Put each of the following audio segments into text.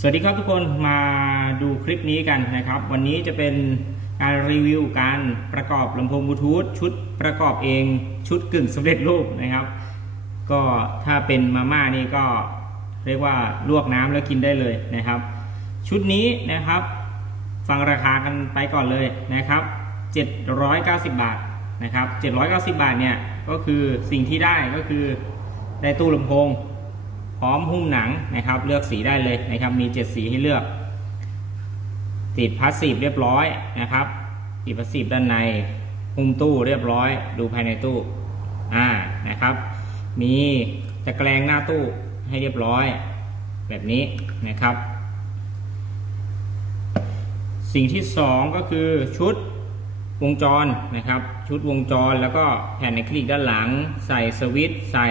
สวัสดีครับทุกคนมาดูคลิปนี้กันนะครับ วันนี้จะเป็นการรีวิวการประกอบลำโพงบลูทูธชุดประกอบเองชุดกึ่งสำเร็จรูปนะครับ ก็ถ้าเป็นมาม่านี่ก็เรียกว่าลวกน้ำแล้วกินได้เลยนะครับ ชุดนี้นะครับ ฟังราคากันไปก่อนเลยนะครับ 790 บาทนะครับ 790 บาทเนี่ยก็คือสิ่งที่ได้ก็คือได้ตู้ลำโพง พร้อมหุ้มหนังนะครับ เลือกสีได้เลยนะครับ มี 7 สีให้เลือก ติดพาสซีฟเรียบร้อยนะครับ ติดพาสซีฟด้านในหุ้มตู้เรียบร้อย ดูภายในตู้อ่านะครับ มีตะแกรงหน้าตู้ให้เรียบร้อย แบบนี้นะครับ สิ่งที่ 2 ก็คือชุด วงจรนะครับ ชุดวงจรแล้วก็แผ่นในคลิกด้านหลัง ใส่สวิตช์ใส่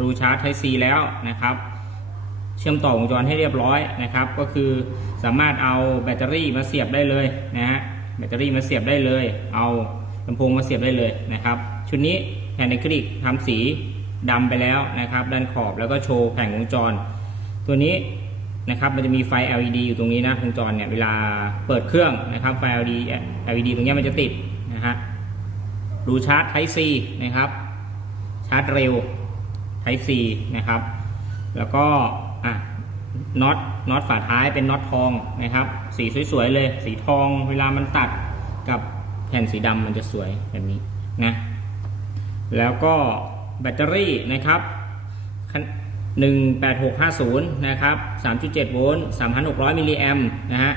รูชาร์จไทซีแล้วนะครับ เชื่อมต่อวงจรให้เรียบร้อยนะครับ ก็คือสามารถเอาแบตเตอรี่มาเสียบได้เลยนะฮะแบตเตอรี่มาเสียบได้เลย เอาลำโพงมาเสียบได้เลยนะครับ ชุดนี้แผ่นในคลิกทำสีดำไปแล้วนะครับ ด้านขอบแล้วก็โชว์แผงวงจร ตัวนี้ นะครับมันจะมีไฟ LED อยู่ตรงนี้นะวงจรเนี่ยเวลาเปิดเครื่องนะครับไฟ LED LED ตรงเนี้ยมันจะติดนะฮะรูชาร์จ Type C นะครับชาร์จเร็ว Type C นะครับ แล้วก็อะน็อตน็อตฝาท้ายเป็นน็อตทองนะครับ สีสวยๆเลย สีทองเวลามันตัดกับแผ่นสีดำมันจะสวยแบบนี้นะแล้วก็แบตเตอรี่นะครับ 18650 นะครับ 3.7 โวลต์ 3,600 มิลลิแอมป์นะฮะ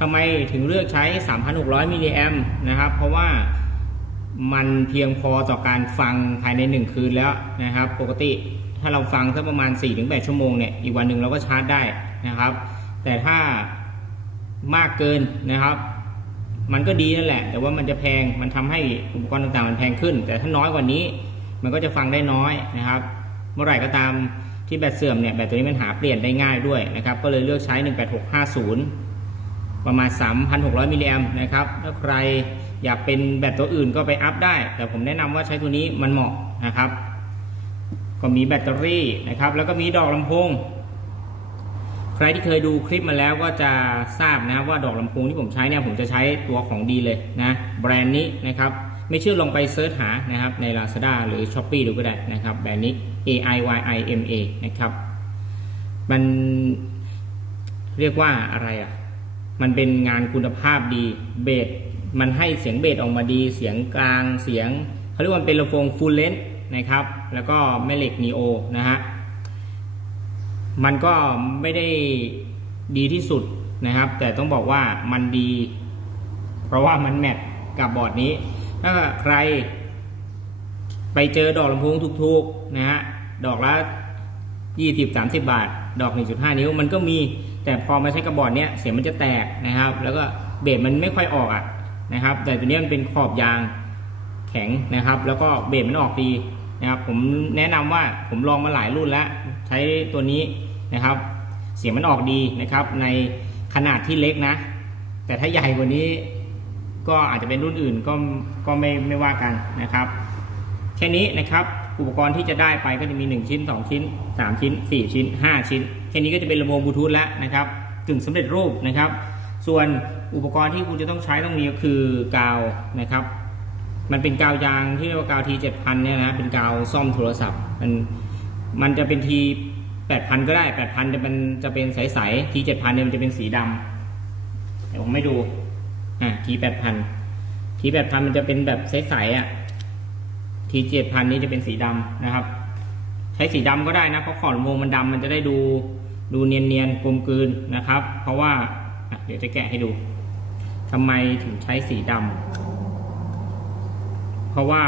ทำไมถึงเลือกใช้ 3,600 มิลลิแอมป์นะครับ เพราะว่ามันเพียงพอต่อการฟังภายใน 1 คืนแล้วนะครับ ปกติถ้าเราฟังสักประมาณ 4-8 ชั่วโมงเนี่ย อีกวันหนึ่งเราก็ชาร์จได้นะครับ แต่ถ้ามากเกินนะครับ มันก็ดีนั่นแหละ แต่ว่ามันจะแพง มันทำให้อุปกรณ์ต่างๆ มันแพงขึ้น แต่ถ้าน้อยกว่านี้ มันก็จะฟังได้น้อยนะครับ เมื่อไหร่ก็ตาม ที่แบตเสื่อมเนี่ยแบตตัวนี้มันหาเปลี่ยนได้ง่ายด้วยนะครับ ก็เลยเลือกใช้ 18650 ประมาณ 3,600 มิลลิแอมนะครับ ถ้าใครอยากเป็นแบตตัวอื่นก็ไปอัพได้ แต่ผมแนะนำว่าใช้ตัวนี้มันเหมาะนะครับ ก็มีแบตเตอรี่นะครับ แล้วก็มีดอกลำโพง ใครที่เคยดูคลิปมาแล้วก็จะทราบนะว่าดอกลำโพงที่ผมใช้เนี่ยผมจะใช้ตัวของดีเลยนะแบรนด์นี้นะครับ ไม่เชื่อลองไปเซิร์ชหานะครับใน Lazada หรือ s h อ p e e ดูก็ได้นะครับแบรนด์นี้ A I Y I M A นะครับ มันเรียกว่าอะไรอะ มันเป็นงานคุณภาพดี เบส มันให้เสียงเบสออกมาดี เสียงกลาง เสียงเขาเรียกว่ามันเป็นลำโพงฟูลเลน h นะครับ แล้วก็แม่เหล็กนีโอนะฮะ มันก็ไม่ได้ดีที่สุดนะครับ แต่ต้องบอกว่ามันดี เพราะว่ามันแมทกับบอร์ดนี้ ถ้าใครไปเจอดอกลำโพงถูกๆนะฮะ ดอกละ20 30บสามสิบาท ดอก1.5นิ้วมันก็มี แต่พอมาใช้กับบอร์ดเนี้ยเสียงมันจะแตกนะครับ แล้วก็เบสมันไม่ค่อยออกอะนะครับ แต่ตัวนี้มันเป็นขอบยางแข็งนะครับ แล้วก็เบสมันออกดีนะครับ ผมแนะนำว่าผมลองมาหลายรุ่นแล้ว ใช้ตัวนี้นะครับ เสียงมันออกดีนะครับ ในขนาดที่เล็กนะ แต่ถ้าใหญ่กว่านี้ก็อาจจะเป็นรุ่นอื่นก็ก็ไม่ไม่ว่ากันนะครับ แค่นี้นะครับ อุปกรณ์ที่จะได้ไปก็จะมี 1 ชิ้น 2 ชิ้น 3 ชิ้น 4 ชิ้น 5 ชิ้น แค่นี้ก็จะเป็นลำโพงบลูทูธแล้วนะครับกึ่งสำเร็จรูปนะครับ ส่วนอุปกรณ์ที่คุณจะต้องใช้ต้องมีก็คือกาวนะครับ มันเป็นกาวยางที่เรียกว่ากาวทีเจ็ดพันเนี่ยนะเป็นกาวซ่อมโทรศัพท์ มันมันจะเป็นทีแปดพันก็ได้แปดพันจะเป็นจะเป็นใสๆทีเจ็ดพันเนี่ยมันจะเป็นสีดำเดี๋ยวผมไม่ดูอะทีแปดพันทีแปดพันมันจะเป็นแบบใสๆอะ ทีเจ็ดพันนี้จะเป็นสีดำนะครับ ใช้สีดำก็ได้นะเพราะขอบลำโพงมันดำมันจะได้ดูดูเนียนๆกลมกลืนนะครับ เพราะว่าเดี๋ยวจะแกะให้ดูทำไมถึงใช้สีดำเพราะว่า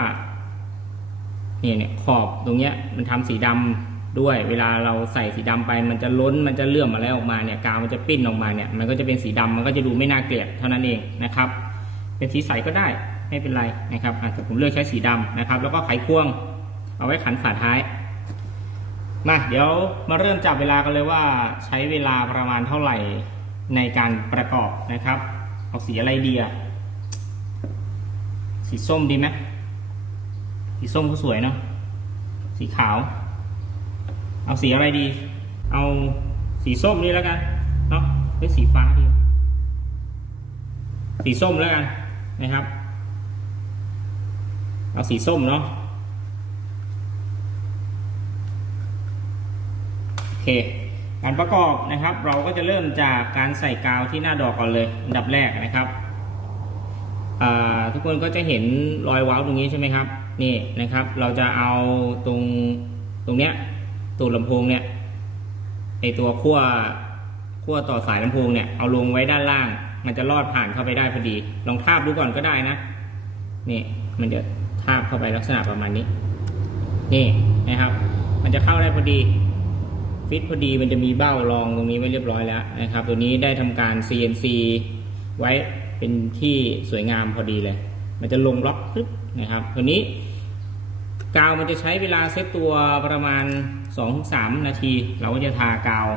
เนี่ยเนี่ยขอบตรงเนี้ยมันทำสีดำด้วย เวลาเราใส่สีดำไป มันจะล้นมันจะเลื่อมอะไรออกมาเนี่ยกาวมันจะปิ้นออกมาเนี่ยมันก็จะเป็นสีดำมันก็จะดูไม่น่าเกลียดเท่านั้นเองนะครับ เป็นสีใสก็ได้ ไม่เป็นไรนะครับแต่ผมเลือกใช้สีดำนะครับ แล้วก็ไขควงเอาไว้ขันฝาท้ายมาเดี๋ยวมาเริ่มจับเวลากันเลยว่าใช้เวลาประมาณเท่าไหร่ในการประกอบนะครับเอาสีอะไรดีอะสีส้มดีไหมสีส้มก็สวยเนาะสีขาว เอาสีอะไรดี เอาสีส้มนี่แล้วกันเนาะด้วยสีฟ้าดี สีส้มแล้วกันนะครับ เอาสีส้มเนาะโอเค การประกอบนะครับ เราก็จะเริ่มจากการใส่กาวที่หน้าดอกก่อนเลยอันดับแรกนะครับทุกคนก็จะเห็นรอยว้าวตรงนี้ใช่ไหมครับนี่นะครับ เราจะเอาตรงตรงเนี้ยตูดลำโพงเนี่ยไอตัวขั้วขั้วต่อสายลำโพงเนี่ยเอาลงไว้ด้านล่าง มันจะลอดผ่านเข้าไปได้พอดี ลองทาบดูก่อนก็ได้นะนี่มันจะ ทาบเข้าไปลักษณะประมาณนี้ นี่นะครับ มันจะเข้าได้พอดีฟิตพอดีมันจะมีเบ้ารองตรงนี้ไว้เรียบร้อยแล้วนะครับ ตัวนี้ได้ทำการ CNC ไว้เป็นที่สวยงามพอดีเลย มันจะลงล็อกปึ๊บนะครับ ตัวนี้ กาวมันจะใช้เวลาเซตตัวประมาณ 2-3 นาที เราก็จะทากาว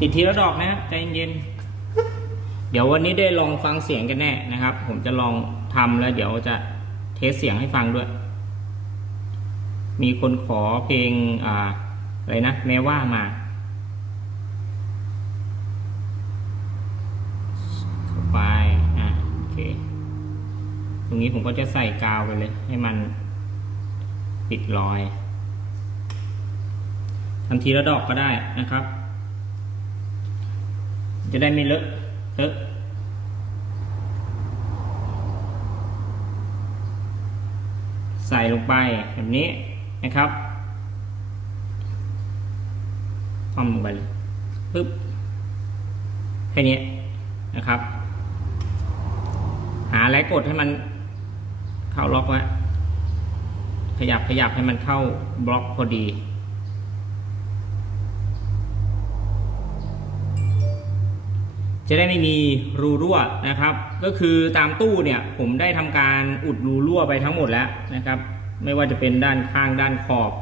ติดทีละดอกนะใจเย็นเดี๋ยววันนี้ได้ลองฟังเสียงกันแน่นะครับ ผมจะลอง ทำแล้วเดี๋ยวจะเทสเสียงให้ฟังด้วย มีคนขอเพลงอ่าอะไรนะ แม้ว่ามาเข้าไปอะโอเค ตรงนี้ผมก็จะใส่กาวไปเลย ให้มันปิดรอยทำทีละดอกก็ได้นะครับ จะได้ไม่เลอะเทอะ ใส่ลงไปแบบนี้นะครับคว่ำลงไปเลยปึ๊บแค่นี้นะครับ หาอะไรกดให้มันเข้าล็อกไว้ขยับขยับให้มันเข้าบล็อกพอดี จะได้ไม่มีรูรั่วนะครับ ก็คือตามตู้เนี่ยผมได้ทำการอุดรูรั่วไปทั้งหมดแล้วนะครับ ไม่ว่าจะเป็นด้านข้างด้านขอบ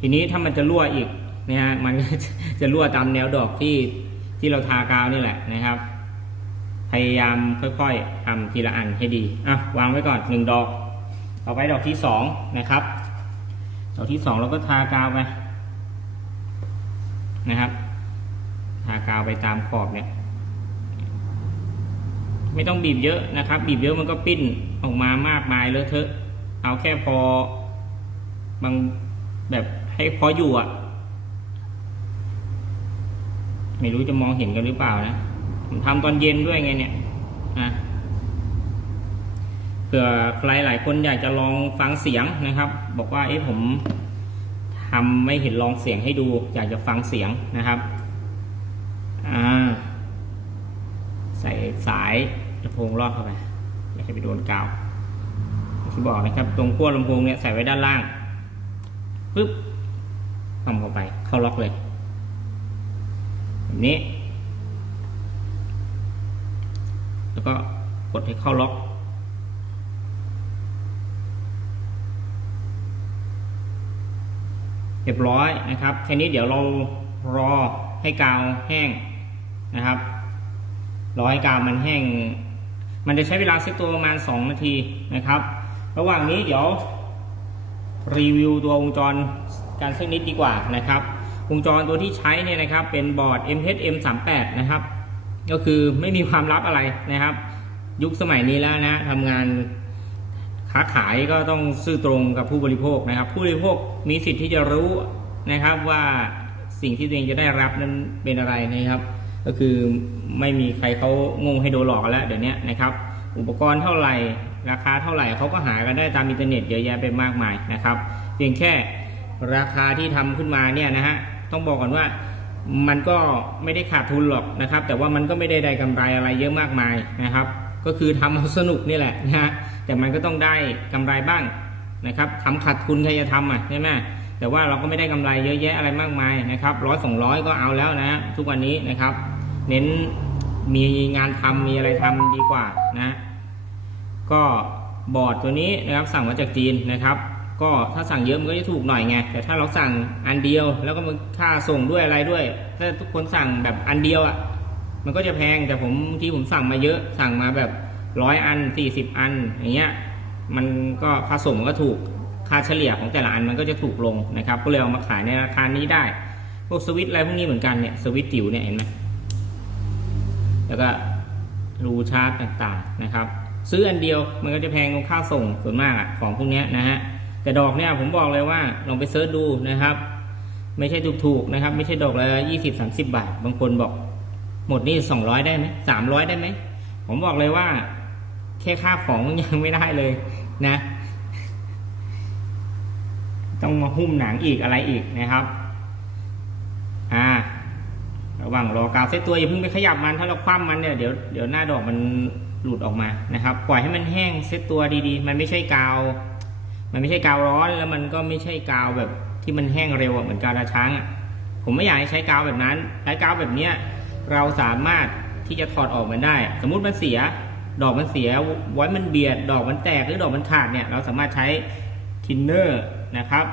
ทีนี้ถ้ามันจะรั่วอีกนะฮะมันก็จะรั่วตามแนวดอกที่ที่เราทากาวนี่แหละนะครับ พยายามค่อยๆทำทีละอันให้ดีอะวางไว้ก่อนหนึ่งดอกต่อไปดอกที่สองนะครับ ดอกที่สองเราก็ทากาวไปนะครับ ทากาวไปตามขอบเนี่ย ไม่ต้องบีบเยอะนะครับ บีบเยอะมันก็ปิ้นออกมามากมายเลอะเทอะ เอาแค่พอ บางแบบให้พออยู่อะ ไม่รู้จะมองเห็นกันหรือเปล่านะผมทำตอนเย็นด้วยไงเนี่ยนะเผื่อใครหลายคนอยากจะลองฟังเสียงนะครับ บอกว่าเอ๊ะผมทำไม่เห็นลองเสียงให้ดู อยากจะฟังเสียงนะครับ อ่าายลำโพงรอดเข้าไปอย่าให้ไปโดนกาวที่บอกนะครับ ตรงขั้วลำโพงเนี่ยใส่ไว้ด้านล่างปึ๊บทำเข้าไป เข้าล็อกเลยแบบนี้ แล้วก็กดให้เข้าล็อกเรียบร้อยนะครับแค่นี้เดี๋ยวเรารอให้กาวแห้งนะครับ รอให้กาวมันแห้ง มันจะใช้เวลาเซตตัวประมาณ 2 นาทีนะครับ ระหว่างนี้เดี๋ยวรีวิวตัววงจรการสักนิดดีกว่านะครับวงจรตัวที่ใช้เนี่ยนะครับ เป็นบอร์ด MHM38 นะครับ ก็คือไม่มีความลับอะไรนะครับ ยุคสมัยนี้แล้วนะทำงานค้าขายก็ต้องซื่อตรงกับผู้บริโภคนะครับ ผู้บริโภคมีสิทธิ์ที่จะรู้นะครับว่าสิ่งที่ตัวเองจะได้รับนั้นเป็นอะไรนะครับ ก็คือไม่มีใครเขางงให้โดนหลอกแล้วเดี๋ยวนี้นะครับ อุปกรณ์เท่าไหร่ราคาเท่าไหร่เขาก็หากันได้ตามอินเทอร์เน็ตเยอะแยะไปมากมายนะครับ เพียงแค่ราคาที่ทำขึ้นมาเนี่ยนะฮะต้องบอกก่อนว่ามันก็ไม่ได้ขาดทุนหรอกนะครับ แต่ว่ามันก็ไม่ได้ได้กำไรอะไรเยอะมากมายนะครับ ก็คือทำเอาสนุกนี่แหละนะฮะแต่มันก็ต้องได้กำไรบ้างนะครับทำขาดทุนใครจะทำอะใช่ไหม แต่ว่าเราก็ไม่ได้กำไรเยอะแยะอะไรมากมายนะครับร้อยสองร้อยก็เอาแล้วนะฮะทุกวันนี้นะครับ เน้นมีงานทำมีอะไรทำดีกว่านะ ก็บอร์ดตัวนี้นะครับสั่งมาจากจีนนะครับ ก็ถ้าสั่งเยอะมันก็จะถูกหน่อยไงแต่ถ้าเราสั่งอันเดียว แล้วก็มันค่าส่งด้วยอะไรด้วย ถ้าทุกคนสั่งแบบอันเดียวอะมันก็จะแพงแต่ผมที่ผมสั่งมาเยอะสั่งมาแบบร้อยอันสี่สิบอันอย่างเงี้ยมันก็ค่าส่งมันก็ถูก ค่าเฉลี่ยของแต่ละอันมันก็จะถูกลงนะครับ ก็เลยเอามาขายในราคานี้ได้ พวกสวิตอะไรพวกนี้เหมือนกันเนี่ยสวิตช์จิ๋วเนี่ยเห็นไหมแล้วก็รูชาร์จต่างๆนะครับ ซื้ออันเดียวมันก็จะแพงกว่าค่าส่งส่วนมากอะของพวกนี้นะฮะแต่ดอกเนี่ยผมบอกเลยว่าลองไปเซิร์ชดูนะครับ ไม่ใช่ถูกๆนะครับ ไม่ใช่ดอกละยี่สิบสามสิบบาท บางคนบอกหมดนี่สองร้อยได้ไหมสามร้อยได้ไหมผมบอกเลยว่า แค่ค่าของยังไม่ได้เลยนะ ต้องมาหุ้มหนังอีกอะไรอีกนะครับ อ่า ระหว่างรอกาวเซตตัวอย่าเพิ่งไปขยับมัน ถ้าเราคว่ำมันเนี่ยเดี๋ยวเดี๋ยวหน้าดอกมันหลุดออกมานะครับ ปล่อยให้มันแห้งเซตตัวดีๆ มันไม่ใช่กาว มันไม่ใช่กาวร้อนแล้วมันก็ไม่ใช่กาวแบบที่มันแห้งเร็วเหมือนกาวตาช้างอะ ผมไม่อยากให้ใช้กาวแบบนั้น ใช้กาวแบบเนี้ยเราสามารถที่จะถอดออกมันได้ สมมุติมันเสีย ดอกมันเสียไว้มันเบียด ดอกมันแตกหรือดอกมันขาดเนี่ย เราสามารถใช้ทินเนอร์ นะครับ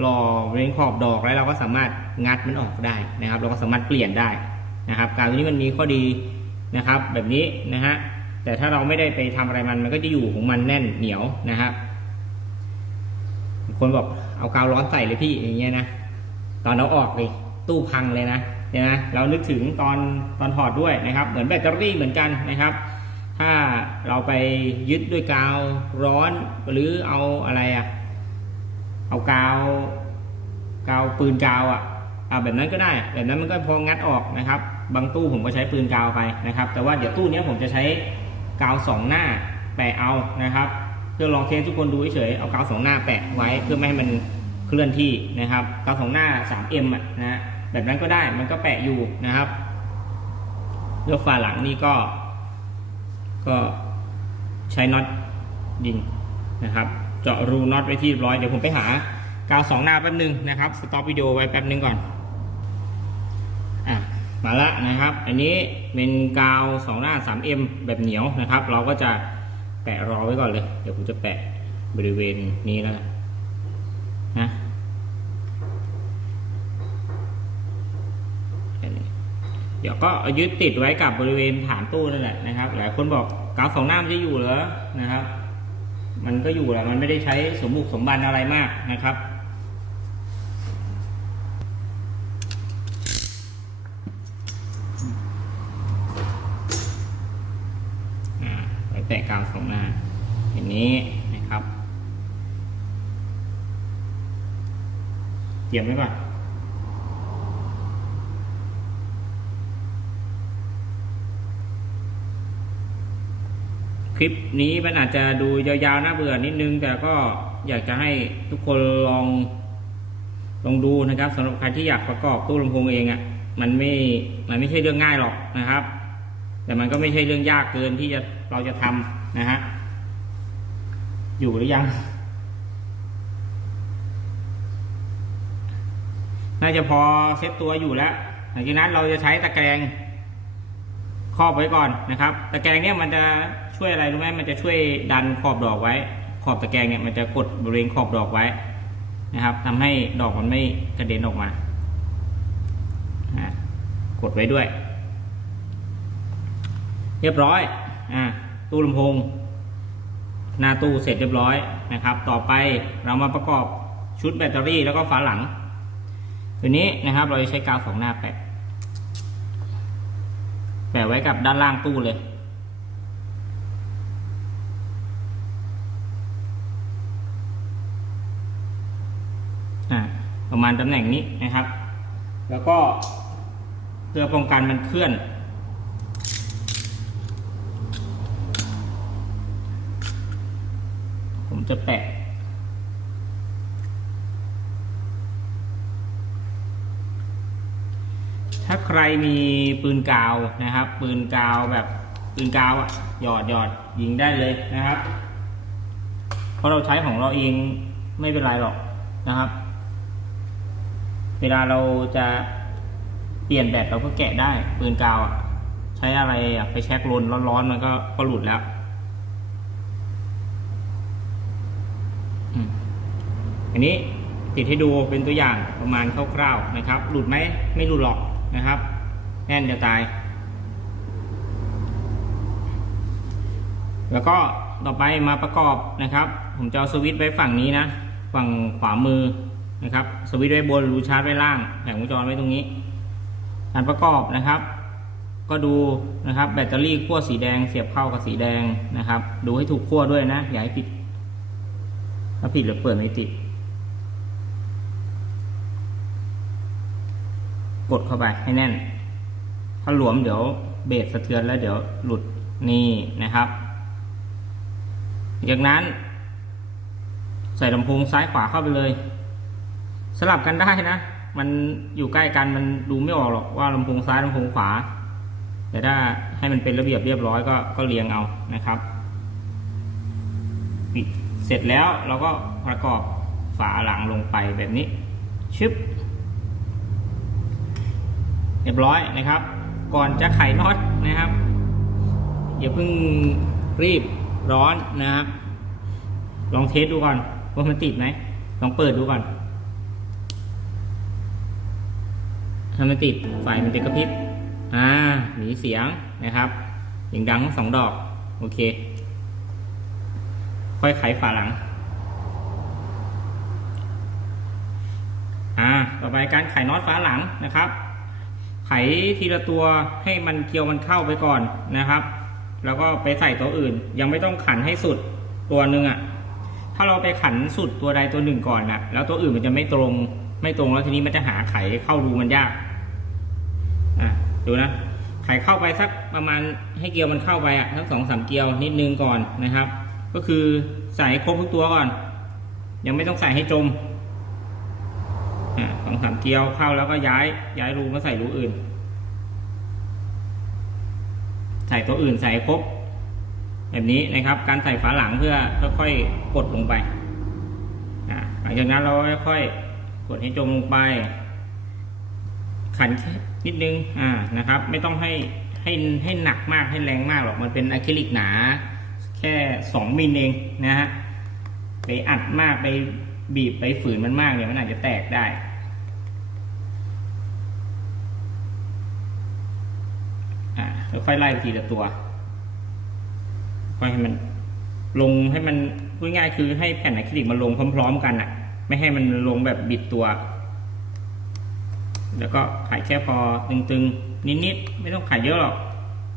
หล่อบริเวณขอบดอกแล้วเราก็สามารถงัดมันออกได้นะครับ เราก็สามารถเปลี่ยนได้นะครับ กาวตัวนี้มันมีข้อดีนะครับ แบบนี้นะฮะแต่ถ้าเราไม่ได้ไปทำอะไรมันมันก็จะอยู่ของมันแน่นเหนียวนะครับคนบอกเอากาวร้อนใส่เลยพี่อย่างเงี้ยนะตอนเราออกเลยตู้พังเลยนะเห็นไหมเรานึกถึงตอนตอนถอดด้วยนะครับ เหมือนแบตเตอรี่เหมือนกันนะครับ ถ้าเราไปยึดด้วยกาวร้อนหรือเอาอะไรอะ เอากาวกาวปืนกาวอะเอาแบบนั้นก็ได้แบบนั้นมันก็พองัดออกนะครับ บางตู้ผมก็ใช้ปืนกาวไปนะครับ แต่ว่าเดี๋ยวตู้นี้ผมจะใช้กาวสองหน้าแปะเอานะครับเพื่อลองเทสทุกคนดูเฉยๆเอากาวสองหน้าแปะไว้เพื่อไม่ให้มันเคลื่อนที่นะครับกาวสองหน้า 3M อะนะฮะแบบนั้นก็ได้มันก็แปะอยู่นะครับเลือกฝาหลังนี่ก็ ก็ใช้น็อตยิงนะครับ เจาะรูน็อตไว้ที่เรียบร้อย เดี๋ยวผมไปหากาวสองหน้าแป๊บนึงนะครับสต็อปวิดีโอไว้แป๊บนึงก่อนอะมาละนะครับ อันนี้เป็นกาวสองหน้า 3M แบบเหนียวนะครับ เราก็จะแปะรอไว้ก่อนเลย เดี๋ยวผมจะแปะบริเวณนี้แล้วนะนนี้เดี๋ยวก็ยึดติดไว้กับบริเวณฐานตู้นั่นแหละนะครับ หลายคนบอกกาวสองหน้ามันจะอยู่เหรอนะครับ มันก็อยู่แหละมันไม่ได้ใช้สมบุกสมบันอะไรมากนะครับอ่าไว้แปะกาวสองหน้าอย่างนี้นะครับเตรียมไว้ก่อน คลิปนี้มันอาจจะดูยาวๆน่าเบื่อนิดนึง แต่ก็อยากจะให้ทุกคนลองลองดูนะครับสำหรับใครที่อยากประกอบตู้ลำโพงเองอะ่ะมันไม่มันไม่ใช่เรื่องง่ายหรอกนะครับ แต่มันก็ไม่ใช่เรื่องยากเกินที่จะเราจะทำนะฮะอยู่หรือยัง น่าจะพอเซ็ตตัวอยู่แล้วหลังจากนั้นเราจะใช้ตะแกรงครอบไว้ก่อนนะครับ ตะแกรงเนี่ยมันจะ ช่วยอะไรรู้ไหมมันจะช่วยดันขอบดอกไว้ ขอบตะแกรงเนี่ยมันจะกดบริเวณขอบดอกไว้นะครับทำให้ดอกมันไม่กระเด็นออกมาอ่ากดไว้ด้วย เรียบร้อยอ่าตู้ลำโพงหน้าตู้เสร็จเรียบร้อยนะครับ ต่อไปเรามาประกอบชุดแบตเตอรี่แล้วก็ฝาหลัง ตัวนี้นะครับเราจะใช้กาวสองหน้าแปะแปะไว้กับด้านล่างตู้เลย ประมาณตำแหน่งนี้นะครับ แล้วก็เพื่อป้องกันมันเคลื่อน ผมจะแปะถ้าใครมีปืนกาวนะครับ ปืนกาวแบบปืนกาวอะหยอดหยอดยิงได้เลยนะครับ เพราะเราใช้ของเราเองไม่เป็นไรหรอกนะครับ เวลาเราจะเปลี่ยนแบตเราก็แกะได้ปืนกาวอะใช้อะไรอะไปเช็คลนร้อนๆมันก็ก็หลุดแล้วอันนี้ติดให้ดูเป็นตัวอย่างประมาณคร่าวๆนะครับ หลุดไหมไม่หลุดหรอกนะครับ แน่นจะตาย แล้วก็ต่อไปมาประกอบนะครับ ผมจะเอาสวิตช์ไว้ฝั่งนี้นะ ฝั่งขวามือ นะครับ สวิตช์ไว้บนรูชาร์จไว้ล่างแผงวงจรไว้ตรงนี้ การประกอบนะครับ ก็ดูนะครับแบตเตอรี่ขั้วสีแดงเสียบเข้ากับสีแดงนะครับ ดูให้ถูกขั้วด้วยนะ อย่าให้ผิดถ้าผิดหรือเปิดไม่ติด กดเข้าไปให้แน่น ถ้าหลวมเดี๋ยวเบสสะเทือนแล้วเดี๋ยวหลุดนี่นะครับจากนั้น ใส่ลำโพงซ้ายขวาเข้าไปเลย สลับกันได้นะ มันอยู่ใกล้กันมันดูไม่ออกหรอกว่าลำโพงซ้ายลำโพงขวา แต่ถ้าให้มันเป็นระเบียบเรียบร้อยก็ก็เรียงเอานะครับปิดเสร็จแล้วเราก็ประกอบฝาหลังลงไปแบบนี้ ชึบ เรียบร้อยนะครับ ก่อนจะไขน็อตนะครับอย่าเพิ่งรีบร้อนนะครับ ลองเทสดูก่อนว่ามันติดไหมลองเปิดดูก่อน ถ้ามันติดไฟมันจะกระพริบอ่าหนีเสียงนะครับเสียงดังทั้งสองดอก โอเค ค่อยไขฝาหลัง อ่า ต่อไปการไขน็อตฝาหลังนะครับ ไขทีละตัวให้มันเกลียวมันเข้าไปก่อนนะครับ แล้วก็ไปใส่ตัวอื่น ยังไม่ต้องขันให้สุดตัวหนึ่งอะ่ะ ถ้าเราไปขันสุดตัวใดตัวหนึ่งก่อนนะแล้วตัวอื่นมันจะไม่ตรง ไม่ตรงแล้วทีนี้มันจะหาไขเข้ารูมันยาก อะดูนะไขเข้าไปสักประมาณให้เกลียวมันเข้าไปอะทั้งสองสามเกลียวนิดนึงก่อนนะครับ ก็คือใส่ให้ครบทุกตัวก่อน ยังไม่ต้องใส่ให้จมอ่าสองสามเกลียวเข้าแล้วก็ย้ายย้ายรูมาใส่รูอื่น ใส่ตัวอื่นใส่ครบแบบนี้นะครับ การใส่ฝาหลังเพื่อค่อยๆกดลงไปอ่าหลังจากนั้นเราค่อยๆกดให้จมลงไป ขันแค่นิดนึงอ่านะครับ ไม่ต้องให้ให้ให้หนักมากให้แรงมากหรอกมันเป็นอะคริลิกหนา แค่สองมิลเองนะฮะไปอัดมากไปบีบไปฝืนมันมากเนี่ยมันอาจจะแตกได้อ่าแล้วค่อยไล่ไปทีละตัวค่อยให้มันลงให้มันพูดง่ายๆคือให้แผ่นอะคริลิกมันลงพร้อม ๆ กันอะไม่ให้มันลงแบบบิดตัว แล้วก็ไขายแค่พอตึงๆ นิดๆ ไม่ต้องไขายเยอะหรอก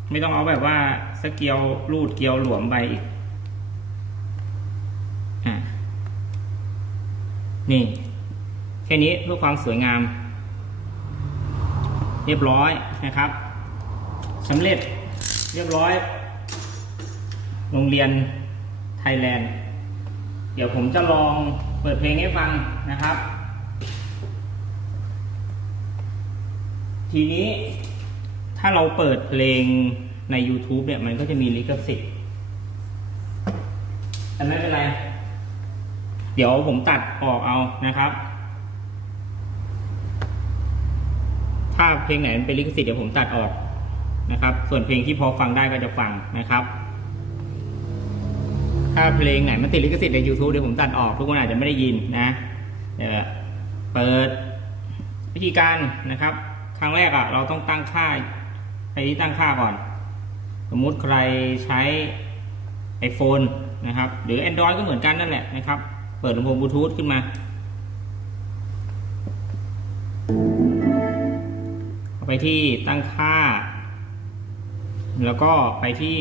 ไม่ต้องเอาแบบว่าสเกียวรูดเกียวหลวมไปอีกอ่านี่ แค่นี้เพื่อความสวยงาม เรียบร้อยนะครับสำเร็จเรียบร้อย โรงเรียนไทยแลนด์ เดี๋ยวผมจะลองเปิดเพลงให้ฟังนะครับ ทีนี้ถ้าเราเปิดเพลงใน YouTube เนี่ย มันก็จะมีลิขสิทธิ์แต่ไม่เป็นไร เดี๋ยวผมตัดออกเอานะครับ ถ้าเพลงไหนเป็นลิขสิทธิ์เดี๋ยวผมตัดออกนะครับ ส่วนเพลงที่พอฟังได้ก็จะฟังนะครับถ้าเพลงไหนมันติดลิขสิทธิ์ใน YouTube เดี๋ยวผมตัดออก ทุกคนอาจจะไม่ได้ยินนะเดี๋ยวเปิดวิธีการนะครับ ครั้งแรกอะ่ะ เราต้องตั้งค่าไปที่ตั้งค่าก่อน สมมุติใครใช้ iPhone นะครับ หรือ Android ก็เหมือนกันนั่นแหละนะครับ เปิดลำโพงบลูทูธขึ้นมาเอาไปที่ตั้งค่า แล้วก็ไปที่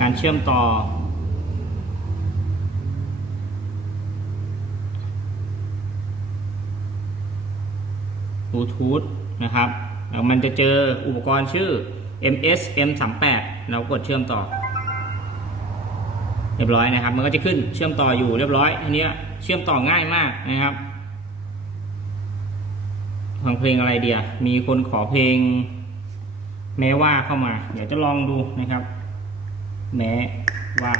การเชื่อมต่อ บลูทูธนะครับแล้วมันจะเจออุปกรณ์ชื่อ MS M38 เรากดเชื่อมต่อ เรียบร้อยนะครับ มันก็จะขึ้นเชื่อมต่ออยู่เรียบร้อยอันนี้เชื่อมต่อง่ายมากนะครับฟังเพลงอะไรเดียมีคนขอเพลง แม้ว่าเข้ามา เดี๋ยวจะลองดูนะครับ แม้ว่า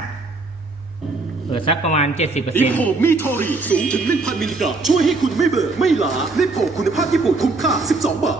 เออสักประมาณ 70%ลิโพมีโทรีสูงถึง 1,000 มิลลิกรัมช่วยให้คุณไม่เบื่อไม่ล้าลิโพคุณภาพญี่ปุ่นคุ้มค่า 12 บาท